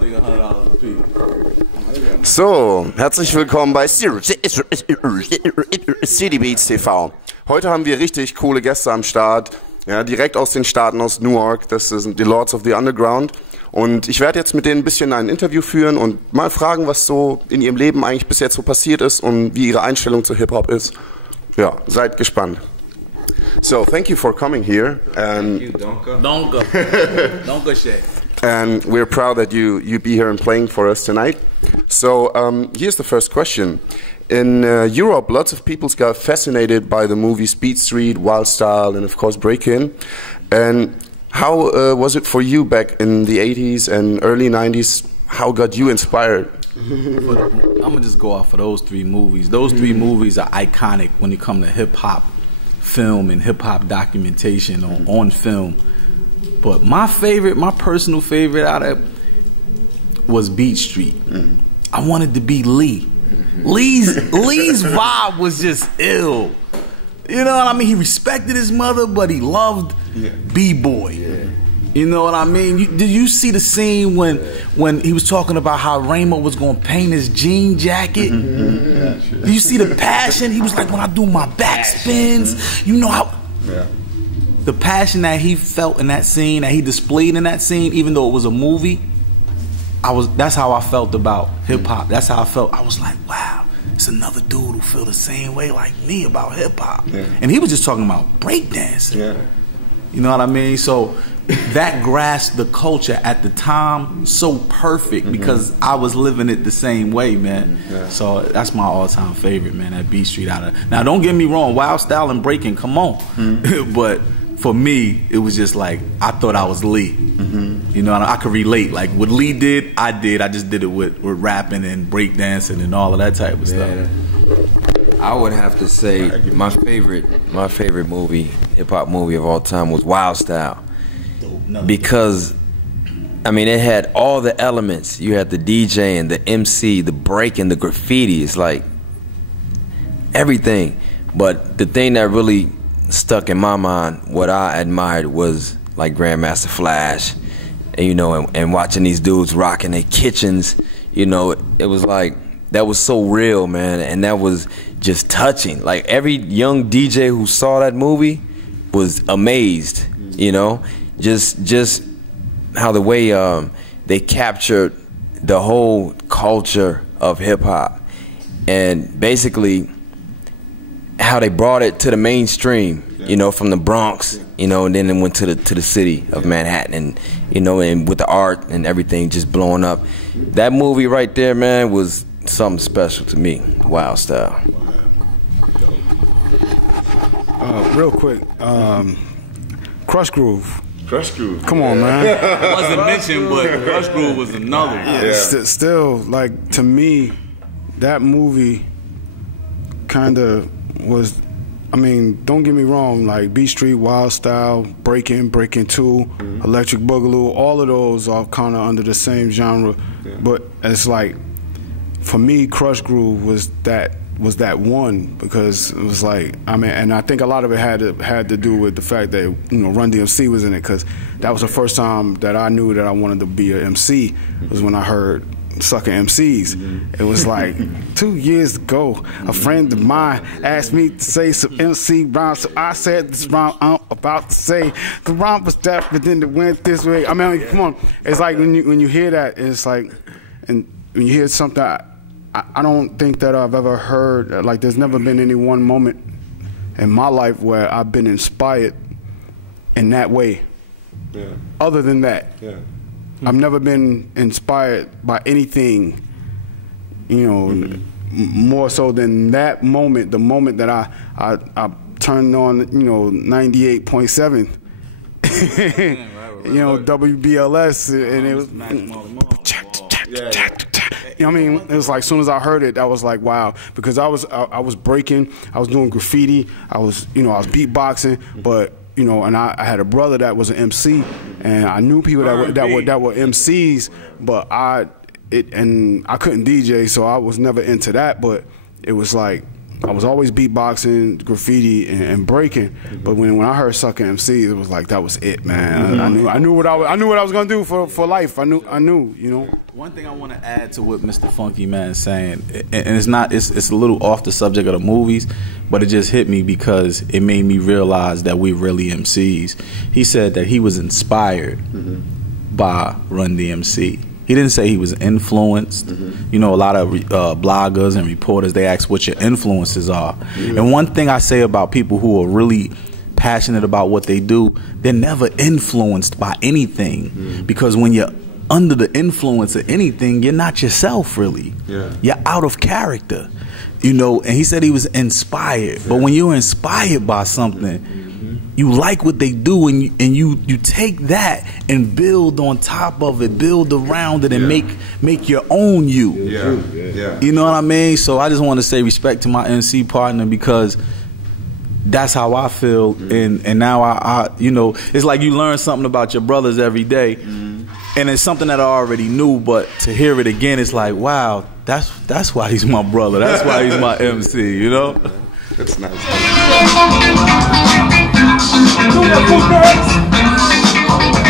$100 a piece. So, herzlich willkommen bei City Beatz TV. Heute haben wir richtig coole Gäste am Start, ja, direkt aus den Staaten, aus Newark. Das sind die Lords of the Underground. Und ich werde jetzt mit denen ein bisschen ein Interview führen und mal fragen, was so in ihrem Leben eigentlich bis jetzt so passiert ist und wie ihre Einstellung zu Hip-Hop ist. Ja, seid gespannt. So, thank you for coming here. And Thank you, Donka. Donka Shay. And we're proud that you be here and playing for us tonight. So here's the first question. In Europe, lots of people got fascinated by the movies Beat Street, Wild Style, and of course Break-In. And how was it for you back in the 80s and early 90s? How got you inspired? I'm gonna just go off of those three movies. Those three movies are iconic when it comes to hip-hop film and hip-hop documentation on film. But my favorite, my personal favorite out of was Beat Street. I wanted to be Lee. Lee's vibe was just ill. You know what I mean? He respected his mother, but he loved B-Boy. Yeah. You know what I mean? Did you see the scene when he was talking about how Raymond was gonna paint his jean jacket? Yeah, sure. Did you see the passion? He was like, when I do my back spins, you know how. Yeah. The passion that he felt in that scene, that he displayed in that scene, even though it was a movie, that's how I felt about hip hop. That's how I felt. I was like, wow, it's another dude who feel the same way like me about hip hop. Yeah. And he was just talking about breakdancing. Yeah. You know what I mean? So that grasped the culture at the time so perfect because I was living it the same way, man. Yeah. So that's my all-time favorite, man, that Beat Street out of. Now, don't get me wrong, Wild Style and Breaking, come on. But for me, it was just like, I thought I was Lee. You know, I could relate. Like, what Lee did. I just did it with rapping and breakdancing and all of that type of stuff. I would have to say my favorite movie, hip-hop movie of all time was Wild Style. Because, I mean, it had all the elements. You had the DJ and the MC, the break and the graffiti. It's like everything. But the thing that really stuck in my mind, what I admired was like Grandmaster Flash, and, you know, and watching these dudes rocking their kitchens. You know, it was like, that was so real, man, and that was just touching. Like, every young DJ who saw that movie was amazed, you know, just how the way they captured the whole culture of hip-hop, and basically how they brought it to the mainstream, you know, from the Bronx, you know, and then it went to the city of Manhattan, and, you know, and with the art and everything just blowing up. That movie right there, man, was something special to me. Wild Style. Real quick, Crush Groove. Crush Groove. Come on, man. It wasn't mentioned, but Crush Groove was another one. Yeah. Still, like, to me, that movie kind of was, I mean, don't get me wrong, like Beat Street, Wild Style, Break-In, Break-In 2, Electric Boogaloo, all of those are kind of under the same genre. Yeah. But it's like, for me, Crush Groove was that one, because it was like, I mean, and I think a lot of it had to do with the fact that, you know, Run DMC was in it, because that was the first time that I knew that I wanted to be an MC, was when I heard Sucker MCs. It was like 2 years ago, a friend of mine asked me to say some MC rhymes, so I said this rhyme I'm about to say. The rhyme was that, but then it went this way. I mean, come on. It's like when you hear that, it's like, and when you hear something, I don't think that I've ever heard, like, there's never been any one moment in my life where I've been inspired in that way. Yeah. Other than that. Yeah. I've never been inspired by anything, you know, more so than that moment, the moment that I turned on, you know, 98.7, you know, WBLS, and it was, you know what I mean? It was like, as soon as I heard it, I was like, wow, because I was breaking, I was doing graffiti, I was beatboxing, but, you know, and I had a brother that was an MC, and I knew people that were MCs, but I couldn't DJ, so I was never into that. But it was like, I was always beatboxing, graffiti, and breaking. But when I heard Sucker MC, it was like that was it, man. I knew what I was gonna do for life. I knew, you know. One thing I want to add to what Mr. Funky Man is saying, and it's a little off the subject of the movies, but it just hit me because it made me realize that we're really MCs. He said that he was inspired by Run DMC. He didn't say he was influenced. You know, a lot of bloggers and reporters, they ask what your influences are. And one thing I say about people who are really passionate about what they do, they're never influenced by anything. Because when you're under the influence of anything, you're not yourself, really. You're out of character. You know, and he said he was inspired. But when you're inspired by something, you like what they do, and you take that and build on top of it, build around it, and make your own you. You know what I mean? So I just want to say respect to my MC partner, because that's how I feel. And now I you know, it's like you learn something about your brothers every day, and it's something that I already knew, but to hear it again, it's like, wow, that's why he's my brother. That's why he's my MC. You know? That's nice. Do the food birds.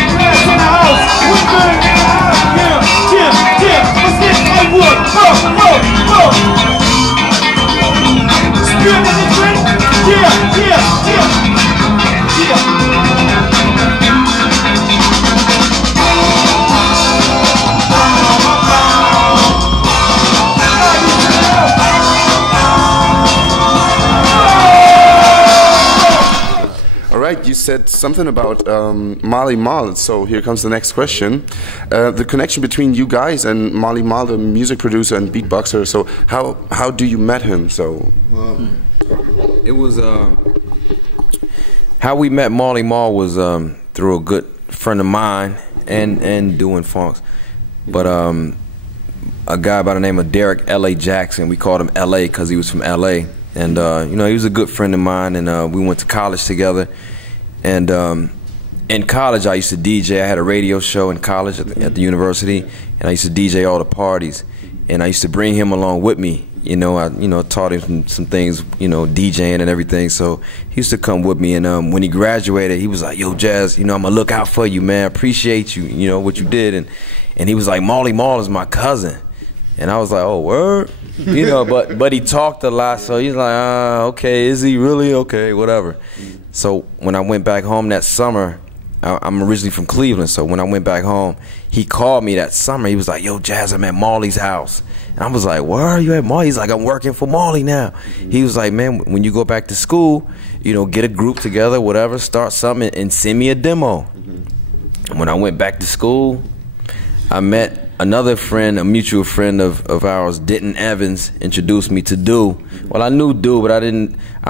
Glass in the house. Woodburn in the house. Yeah. What's this? Hey, wood. Spirit in the drink. Yeah. Right, you said something about Marley Marl, so here comes the next question. The connection between you guys and Marley Marl, the music producer and beatboxer, so how do you met him? So it was how we met Marley Marl was through a good friend of mine and doing funks. But a guy by the name of Derek L.A. Jackson, we called him L.A. because he was from L.A. And you know, he was a good friend of mine, and we went to college together. And in college, I used to DJ. I had a radio show in college at the university, and I used to DJ all the parties. And I used to bring him along with me. You know, I taught him some things, you know, DJing and everything. So he used to come with me. And when he graduated, he was like, "Yo, Jazz, you know, I'm gonna look out for you, man. Appreciate you, you know, what you did." And he was like, "Marley Marl is my cousin." And I was like, "Oh, word?" You know, but he talked a lot, so he's like, okay, is he really? Okay, whatever. So when I went back home that summer, I'm originally from Cleveland, so when I went back home, he called me that summer. He was like, "Yo, Jazz, I'm at Marley's house." And I was like, "Where are you at Marley?" He's like, "I'm working for Marley now." He was like, "Man, when you go back to school, you know, get a group together, whatever, start something, and send me a demo." When I went back to school, I met another friend, a mutual friend of ours, Denton Evans, introduced me to Do. Well, I knew Do, but I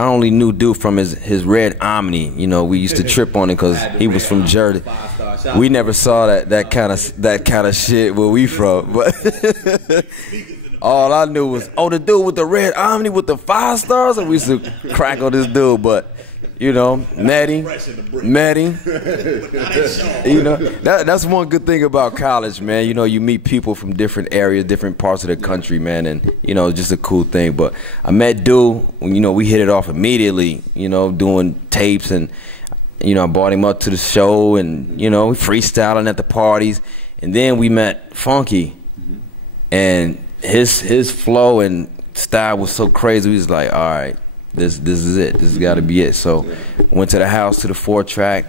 only knew Do from his red Omni. You know, we used to trip on it because he was from Jersey. We never saw that kind of shit where we from. But all I knew was, oh, the dude with the red Omni with the 5 stars, and we used to crack on this dude. But you know, met him. You know, that's one good thing about college, man. You know, you meet people from different areas, different parts of the country, man, and you know, it's just a cool thing. But I met Dude, you know, we hit it off immediately, you know, doing tapes, and you know, I brought him up to the show, and you know, freestyling at the parties, and then we met Funky, and his flow and style was so crazy. We was like, all right, this is it. This has got to be it. So went to the house, to the 4-track,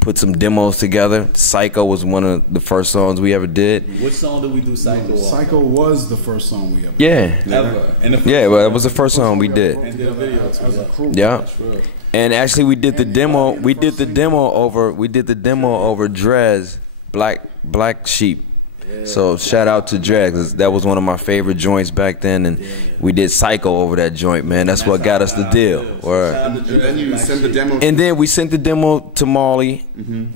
put some demos together. Psycho was one of the first songs we ever did. Which song did we do Psycho on? Psycho was the first song we ever did. Ever. Yeah, well, it was the first song we did. And did a video too. as a crew. Yeah. And actually we did the demo over Drez, Black Sheep. So shout out to Drez, 'cause that was one of my favorite joints back then, and we did Psycho over that joint, man. That's what got us the deal. And then you sent the demo. And then we sent the demo to Marley,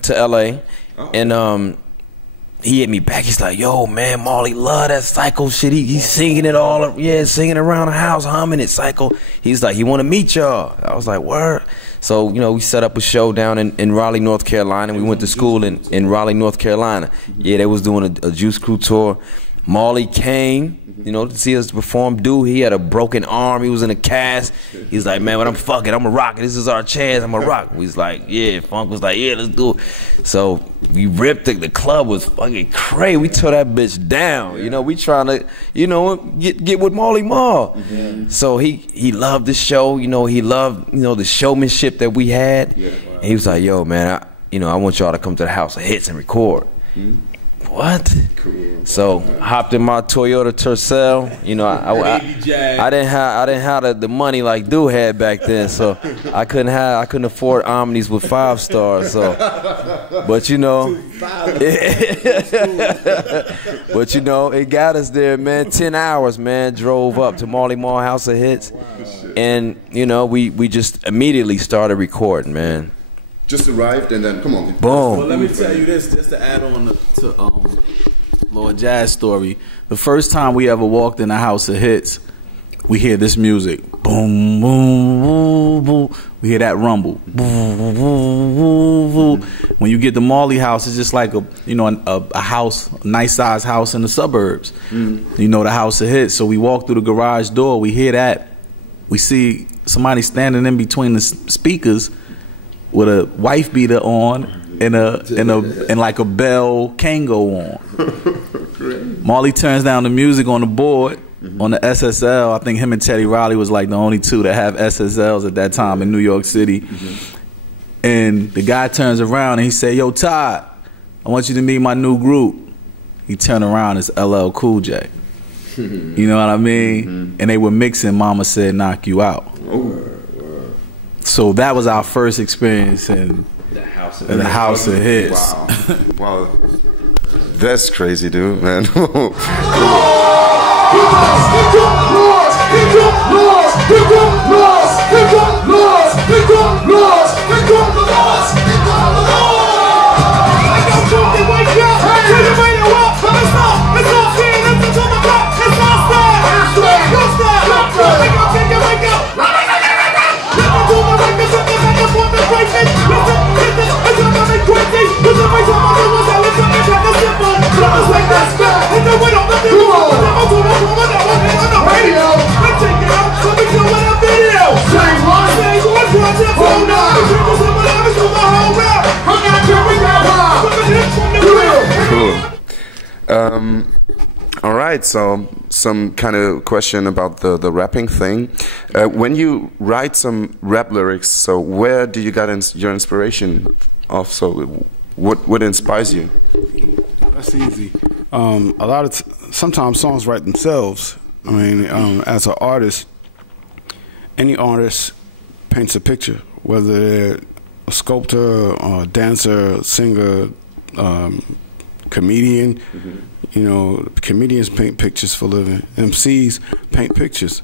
to LA, and he hit me back. He's like, "Yo, man, Marley love that Psycho shit. He's singing it all, singing around the house, humming it, Psycho." He's like, he want to meet y'all. I was like, word. So, you know, we set up a show down in Raleigh, North Carolina. We went to school in Raleigh, North Carolina. Yeah, they was doing a Juice Crew tour. Marley came, you know, to see us perform. Dude, he had a broken arm. He was in a cast. He's like, man, but I'm fucking, I'm a rock. This is our chance. I'm a rock. He's like, yeah. Funk was like, yeah, let's do it. So we ripped it. The club was fucking crazy. We tore that bitch down. You know, we trying to, you know, get with Marley Marl. So he loved the show. You know, he loved, you know, the showmanship that we had. And he was like, yo, man, I want y'all to come to the House of Hits and record. What? Cool. So hopped in my Toyota Tercel. You know, I didn't have the money like Dude had back then, so I couldn't afford Omnis with 5 stars. So, but you know, it got us there, man. 10 hours, man. Drove up to Marley Marl House of Hits, and you know, we just immediately started recording, man. Just arrived and then, come on. Boom. Well, let me tell you this, just to add on to Lord Jazz story. The first time we ever walked in a House of Hits, we hear this music. Boom, boom, boom, boom. We hear that rumble. Boom, boom, boom, boom. When you get to Marley House, it's just like a house, a nice sized house in the suburbs. You know, the House of Hits. So we walk through the garage door, we hear that. We see somebody standing in between the speakers with a wife beater on and like a Bell Kango on. Marley turns down the music on the board on the SSL. I think him and Teddy Riley was like the only two that have SSLs at that time in New York City. And the guy turns around and he said, "Yo, Todd, I want you to meet my new group." He turned around, it's LL Cool J. You know what I mean? And they were mixing Mama Said Knock You Out. So that was our first experience in the House of Hits. Wow. Wow. That's crazy, dude, man. All right, so some kind of question about the rapping thing. When you write some rap lyrics, so where do you get your inspiration of? So what inspires you? That's easy. Sometimes songs write themselves. I mean, as an artist, any artist paints a picture, whether they're a sculptor, or dancer, singer, comedian. You know, comedians paint pictures for a living. MCs paint pictures.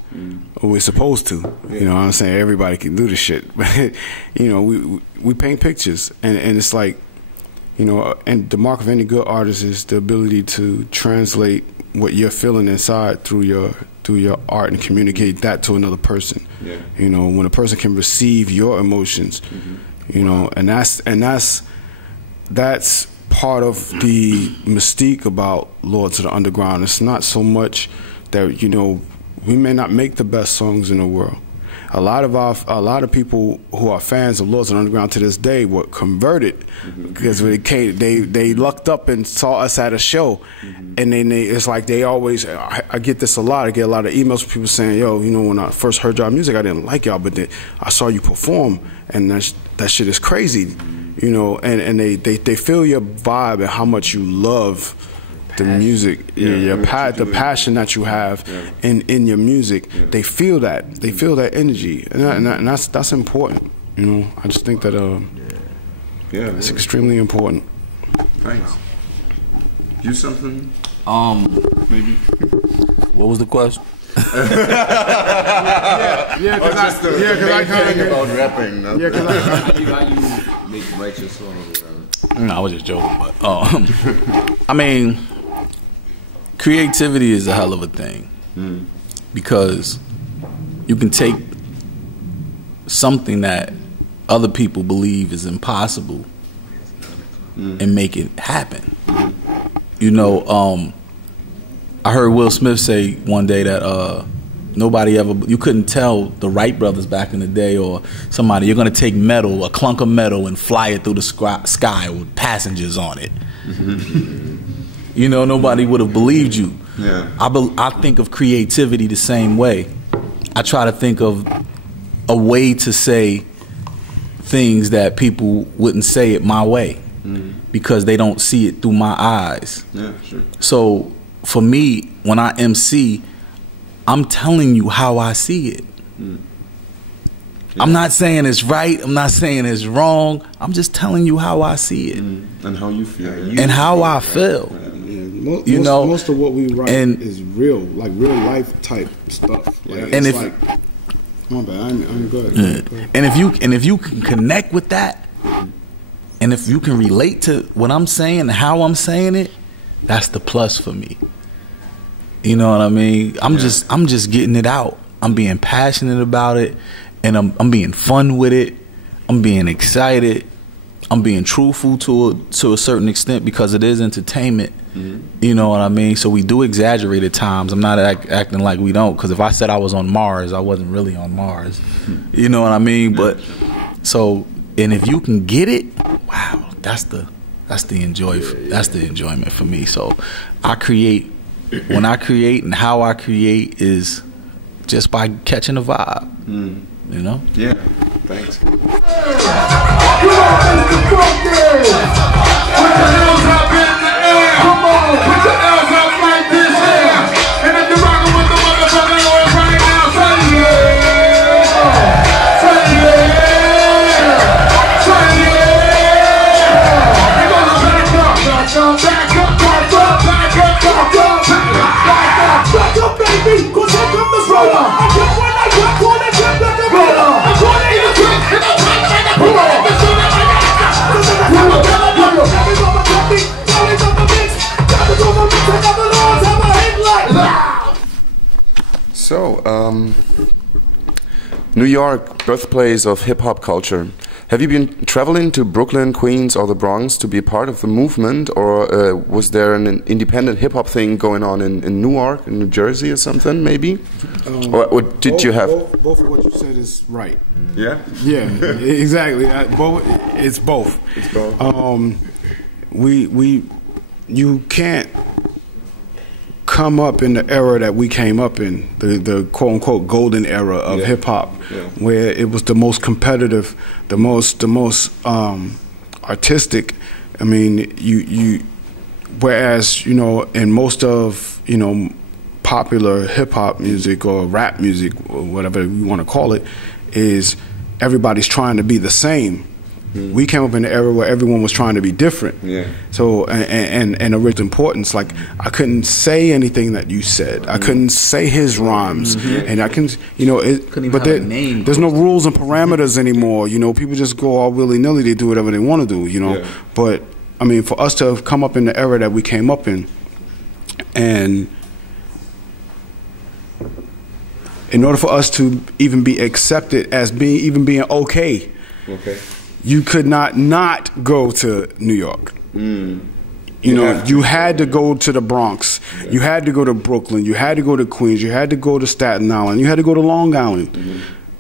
Or we're supposed to. You know what I'm saying? Everybody can do this shit. But, you know, we paint pictures. And it's like, you know, and the mark of any good artist is the ability to translate what you're feeling inside through your art and communicate that to another person. You know, when a person can receive your emotions, you know, and that's part of the mystique about Lords of the Underground. It's not so much that, you know, we may not make the best songs in the world. A lot of people who are fans of Lords of the Underground to this day were converted because they lucked up and saw us at a show, and then it's like they always. I get this a lot. I get a lot of emails from people saying, "Yo, you know, when I first heard y'all music, I didn't like y'all, but then I saw you perform, and that shit is crazy." You know, and they feel your vibe and how much you love the music, the passion that you have in your music. They feel that. They feel that energy, and that's important. You know, I just think that it's extremely important. Thanks. You something? Maybe. What was the question? Because I kind of about rapping. No? How you write your song or whatever? No, I was just joking, but I mean, creativity is a hell of a thing because you can take something that other people believe is impossible and make it happen. You know, I heard Will Smith say one day that you couldn't tell the Wright brothers back in the day or somebody, you're going to take metal, a clunk of metal, and fly it through the sky with passengers on it. You know, nobody would have believed you. Yeah. I think of creativity the same way. I try to think of a way to say things that people wouldn't say it my way because they don't see it through my eyes. Yeah, sure. So for me, when I MC, I'm telling you how I see it. Yeah. I'm not saying it's right. I'm not saying it's wrong. I'm just telling you how I see it. And how you feel. And how I feel. Most of what we write is real, like real life type stuff. Like, and it's like, my bad, I'm good. Yeah. And if you can connect with that, and if you can relate to what I'm saying and how I'm saying it, that's the plus for me. You know what I mean? I'm just getting it out. I'm being passionate about it, and I'm being fun with it. I'm being excited. I'm being truthful to a certain extent because it is entertainment. You know what I mean? So we do exaggerate at times. I'm not acting like we don't, because if I said I was on Mars, I wasn't really on Mars. You know what I mean? But so, and if you can get it, wow, that's the enjoyment for me. So I create, when I create and how I create is just by catching a vibe. You know? Yeah. Thanks. Come on, put your L's up like this, yeah. And if you're rocking with the motherfucking Lord right now, say yeah. Say yeah. Say yeah. You're gonna back up, back up, back up, back up, back up, back up, back up, baby, cause here comes the roller. I jump when I jump, on the jump like a roller. I'm going in the trip, and I'm right like a roller. The sooner I get So, New York, birthplace of hip-hop culture. Have you been traveling to Brooklyn, Queens, or the Bronx to be a part of the movement, or was there an independent hip-hop thing going on in Newark, in New Jersey or something, maybe? Or did you have... Both of what you said is right. Yeah? Yeah, exactly. It's both. It's both. You can't come up in the era that we came up in, the quote unquote golden era of hip hop, where it was the most competitive, the most artistic. I mean, whereas, you know, in most of, you know, popular hip hop music or rap music or whatever you want to call it, is everybody's trying to be the same. We came up in an era where everyone was trying to be different. Yeah. So and original importance, like I couldn't say anything that you said. I couldn't say his rhymes, and I can, you know, there's no rules and parameters anymore. You know, people just go all willy nilly. They do whatever they want to do. You know, but I mean, for us to have come up in the era that we came up in, and in order for us to even be accepted as being okay. You could not go to New York. You know, you had to go to the Bronx. You had to go to Brooklyn. You had to go to Queens. You had to go to Staten Island. You had to go to Long Island.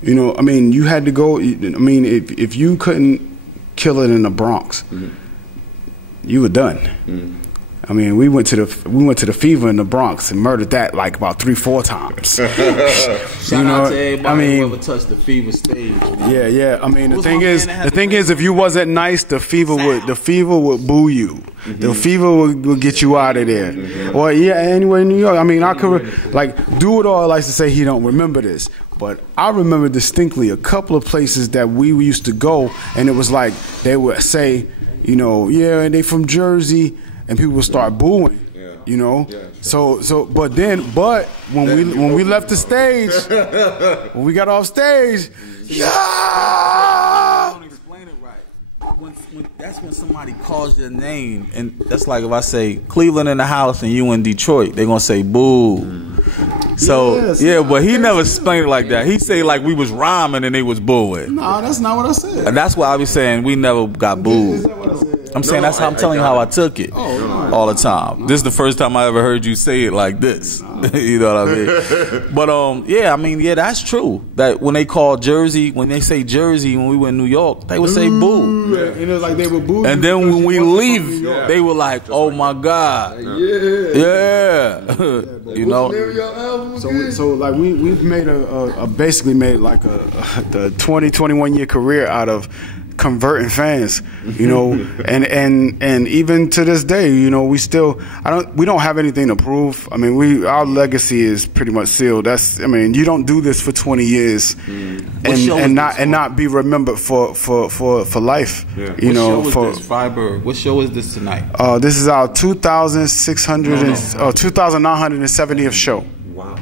You know, I mean, you had to go. I mean, if you couldn't kill it in the Bronx, you were done. I mean, we went to the Fever in the Bronx and murdered that like about 3-4 times. Shout out to everybody who ever touched the Fever stage. Man. Yeah. I mean, the thing is, if you wasn't nice, the Fever would boo you. The Fever would get you out of there. Or anywhere in New York. I mean, I could like Do It All likes to say he don't remember this, but I remember distinctly a couple of places that we used to go, and it was like they would say, you know, and they from Jersey. And people would start booing, you know. But when we left the stage, when we got off stage, don't explain it right. That's when somebody calls your name, and that's like if I say Cleveland in the house and you in Detroit, they're gonna say boo. So but he never explained it like that. He say like we was rhyming and they was booing. No, that's not what I said. And that's why I be saying we never got booed. Is that what I said? I'm saying that's how I'm telling you how I took it all the time. This is the first time I ever heard you say it like this. You know what I mean? But yeah, I mean, yeah, that's true. That when they call Jersey, when they say Jersey, when we were in New York, they would say boo. Yeah. And it was like they would boo. And then when we leave, they were like, "Oh my God, yeah." You know. So like we've made basically made like the 20-21 year career out of converting fans, you know, and even to this day, you know, we don't have anything to prove. I mean, our legacy is pretty much sealed. I mean, you don't do this for 20 years and not be remembered for life. Yeah. You know, what show is this tonight? This is our 2,970th show. Wow.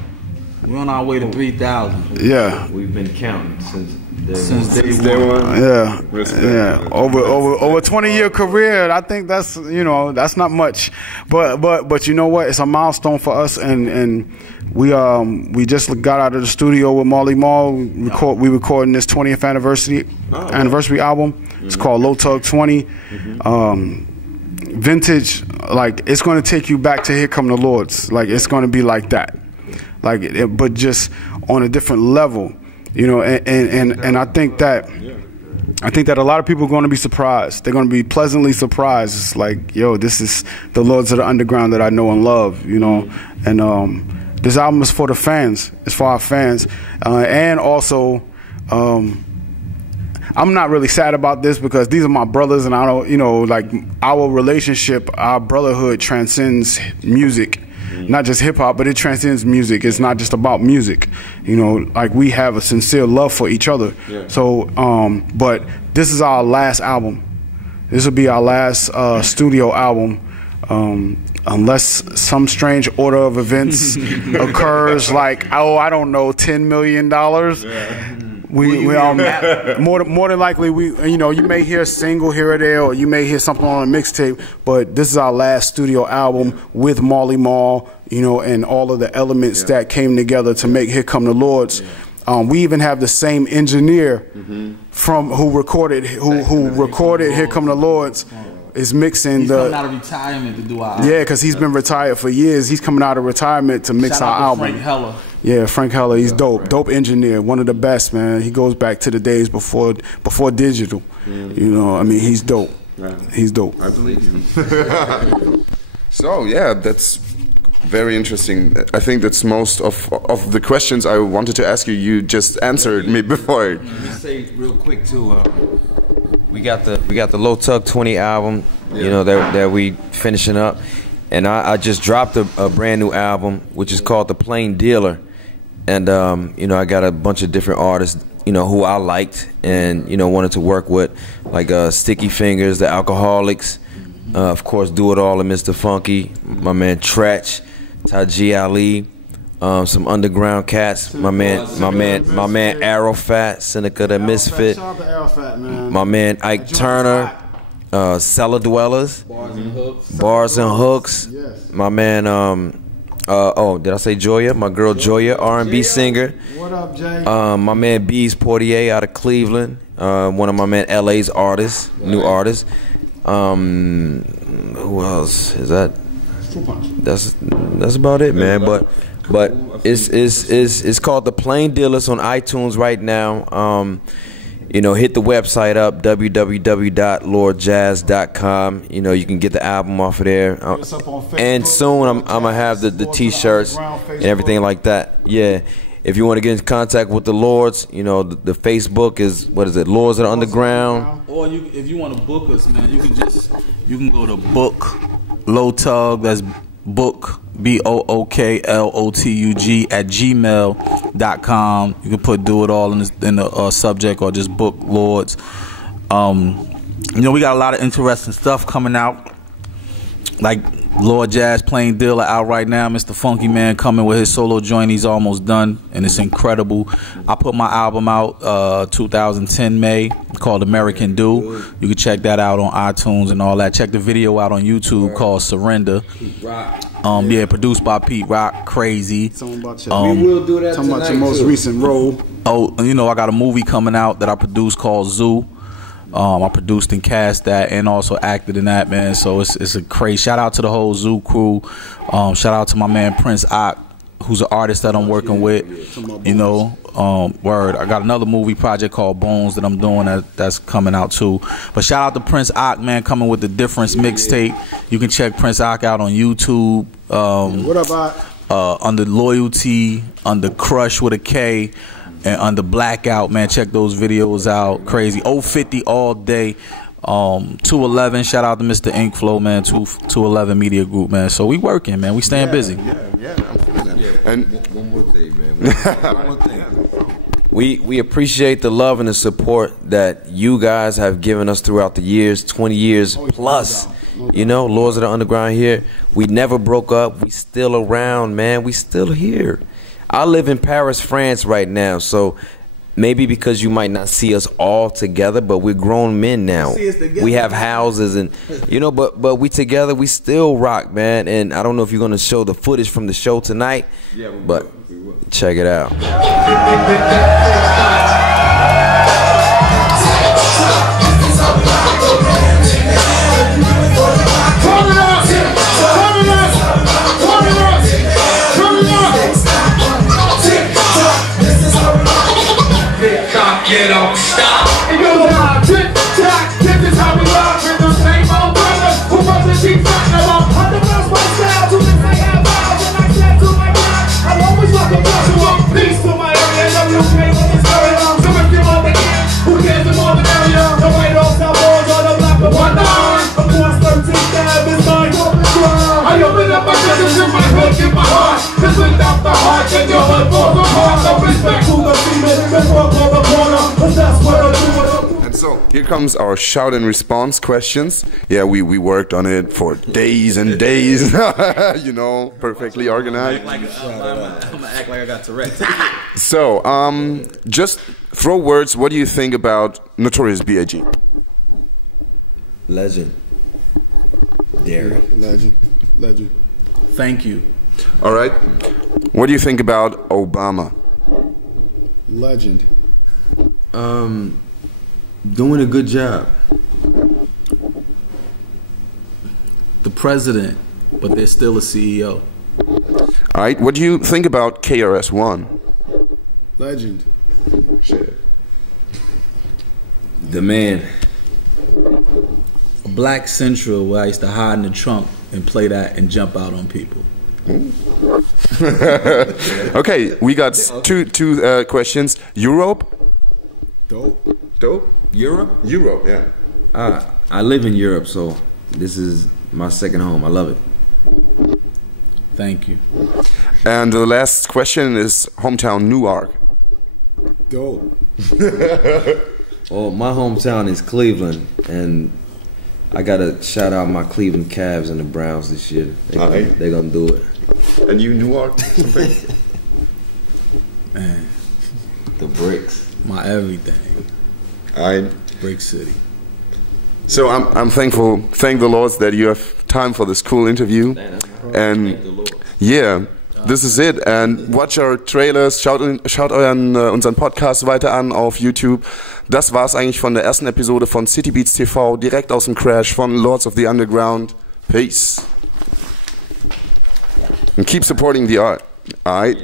We're on our way to 3,000. Yeah. We've been counting since day one. Yeah. Over a 20-year career, I think that's not much, but you know what? It's a milestone for us, and we just got out of the studio with Marley Marl. We recording this 20th anniversary album. It's called Low Tug 20. Vintage, like it's going to take you back to Here Come the Lords. Like it's going to be like that, but just on a different level. You know, and I think that a lot of people are going to be surprised. They're going to be pleasantly surprised. It's like, yo, this is the Lords of the Underground that I know and love. You know, and this album is for the fans. It's for our fans, and also, I'm not really sad about this because these are my brothers, and I don't, you know, like our relationship, our brotherhood transcends music. Not just hip hop, but it transcends music. It's not just about music, you know. Like we have a sincere love for each other. Yeah. So, but this is our last album. This will be our last studio album, unless some strange order of events occurs. Like, I don't know, $10 million. Yeah. We more than likely you may hear a single here or there, or you may hear something on a mixtape, but this is our last studio album with Marley Marl, you know, and all of the elements that came together to make Here Come the Lords. We even have the same engineer who recorded Here Come the Lords is mixing coming out of retirement to do our album. Yeah, because he's been retired for years. He's coming out of retirement to mix our album. Frank Heller. Yeah, Frank Heller, he's dope. Dope engineer, one of the best, man. He goes back to the days before digital. You know, I mean, he's dope. He's dope. I believe you. So, yeah, that's very interesting. I think that's most of the questions I wanted to ask you. You just answered me before. Let me say real quick too. We got the Low Tug 20 album. You know that we finishing up, and I just dropped a brand new album which is called The Plain Dealer, and you know I got a bunch of different artists, you know, who I liked and, you know, wanted to work with, like Sticky Fingers, The Alcoholics, of course Do It All and Mr. Funky, my man Tretch, Taji Ali, some underground cats, my man Arrowfat, Seneca the Misfit, my man Ike Turner, Cellar Dwellers, Bars and Hooks, my man did I say Joya? My girl Joya, R&B singer. What up, Jay? My man Bees Portier out of Cleveland, one of my man LA's artists, new artists. Who else is that? That's about it, man. But it's called The Plain Dealers on iTunes right now. You know, hit the website up, www.lordjazz.com. You know, you can get the album off of there. And soon I'm gonna have the t-shirts and everything like that. Yeah. If you want to get in contact with the Lords, you know, the Facebook is, what is it, Lords of the Underground. Or if you want to book us, man, you can go to book Low Tug, that's book BOOKLOTUG at gmail.com. You can put Do It All in the subject, or just book Lords. You know, we got a lot of interesting stuff coming out, like Lord Jazz Plain Dealer out right now. Mr. Funky Man coming with his solo joint. He's almost done, and it's incredible. I put my album out 2010 May called American Do. You can check that out on iTunes and all that. Check the video out on YouTube called Surrender. Yeah, produced by Pete Rock. Crazy. We will do that. Talking about your most recent role. Oh, you know, I got a movie coming out that I produced called Zoo. I produced and cast that, and also acted in that, man. So it's a crazy. Shout out to the whole Zoo crew. Shout out to my man Prince Ock, who's an artist that I'm working with. You know, word. I got another movie project called Bones that I'm doing that's coming out too. But shout out to Prince Ock, man, coming with the Difference mixtape. You can check Prince Ock out on YouTube. What up, Ock? Under Loyalty, under Crush with a K, and under Blackout, man. Check those videos out. Crazy. 050 all day. 211. Shout out to Mr. Inkflow, man. 211 Media Group, man. So we working, man. We staying busy. Yeah, I'm feeling that. Yeah, and one more thing, man. One more thing. We appreciate the love and the support that you guys have given us throughout the years, 20 years plus. You know, Lords of the Underground here. We never broke up. We still around, man. We still here. I live in Paris, France right now, so maybe because you might not see us all together, but we're grown men now. We have houses and, you know, but we together, we still rock, man. And I don't know if you're going to show the footage from the show tonight, but check it out. You don't stop. It goes on, tick tock. This is how we rock with the same old brothers who runs the sheep back along. On the bus, my style to this I have vows, and I said to my God, I'll always rock a bunch of them. Peace to my area, WK in this area. So if you're on the game, who cares the more the merrier? The white off our balls on the block of 1-9. Of course, 13th Ave is mine. I open up my business in my hood, in my heart. Cause without the heart, then your hood falls apart. No respect to the female, before call the corner. And so here comes our shout and response questions. Yeah, we worked on it for days and days. You know, perfectly organized. I'm gonna act like I got Tourette's. So, just throw words. What do you think about Notorious B.I.G.? Legend. Dare. Legend. Thank you. All right. What do you think about Obama? Legend. Doing a good job. The president, but there's still a CEO. All right. What do you think about KRS-One? Legend. Shit. The man. Black Central, where I used to hide in the trunk and play that and jump out on people. Okay, we got two questions. Europe? Dope? Europe? Europe, yeah. I live in Europe, so this is my second home. I love it. Thank you. And the last question is hometown Newark. Dope. Well, my hometown is Cleveland, and I gotta shout out my Cleveland Cavs and the Browns this year. They're gonna do it. And you, Newark? Man, The bricks. my everything. Brick City. So I'm thankful. Thank the Lord that you have time for this cool interview. And yeah, this is it. And watch our trailers. Schaut unseren Podcast weiter an auf YouTube. Das war's eigentlich von der ersten Episode von City Beats TV, direkt aus dem Crash von Lords of the Underground. Peace. And keep supporting the art. Alright.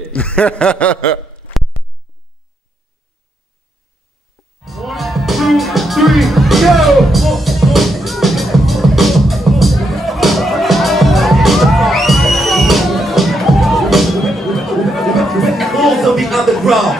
1, 2, 3, go! Lords of the Underground.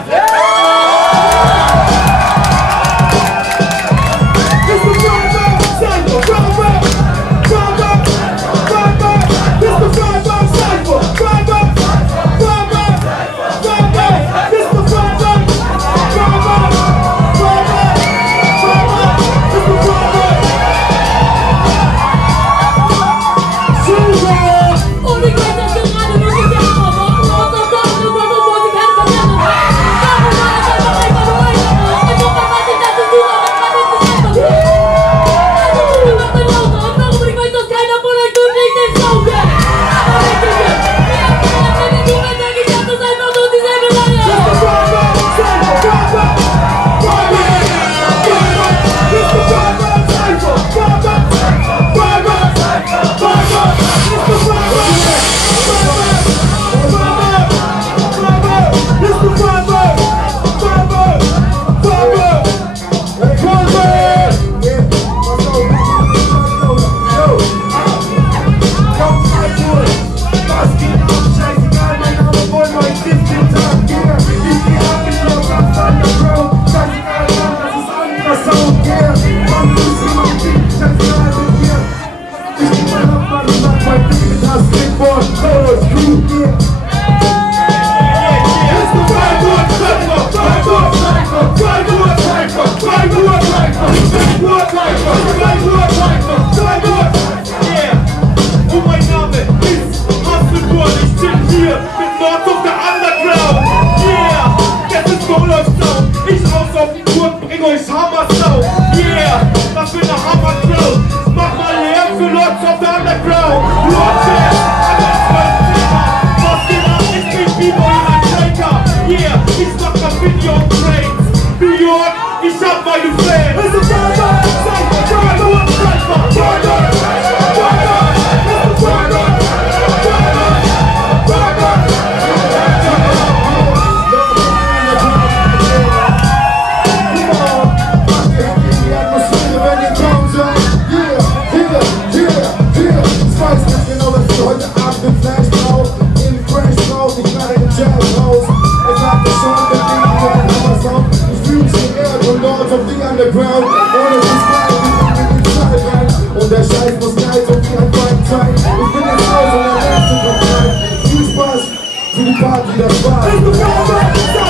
hier mit Lords of the Underground. Yeah, das ist Go-Life-Sound. Ich raus auf den Tour und bring euch Hammer-Sound. Yeah, das wird eine Hammer-Crowd. Mach mal Lärm für Lords of the Underground. Lords, was geht ab? Ich bin B-Boy in ein Shaker. Yeah, ich mach das Video und Trains. New York, ich hab meine Fans. Es ist Burger, Cypher, Burger und Cypher. Burger, Burger, es ist Burger, Burger, Burger. Genau, dass wir heute Abend den Flash brauchen. In den Crash raus, ich gerade im Jazz raus. Er sagte schon, der Ding mit dem Hammer-Sound. Ich fühle mich geehrt und Lords of the Underground. Ohne das Geil, wir sind in den Schall rein. Und der Scheiß muss geil, so wie ein Feind. Ich bin jetzt raus und der Rest ist noch klein. Viel Spaß für die Party, das war's.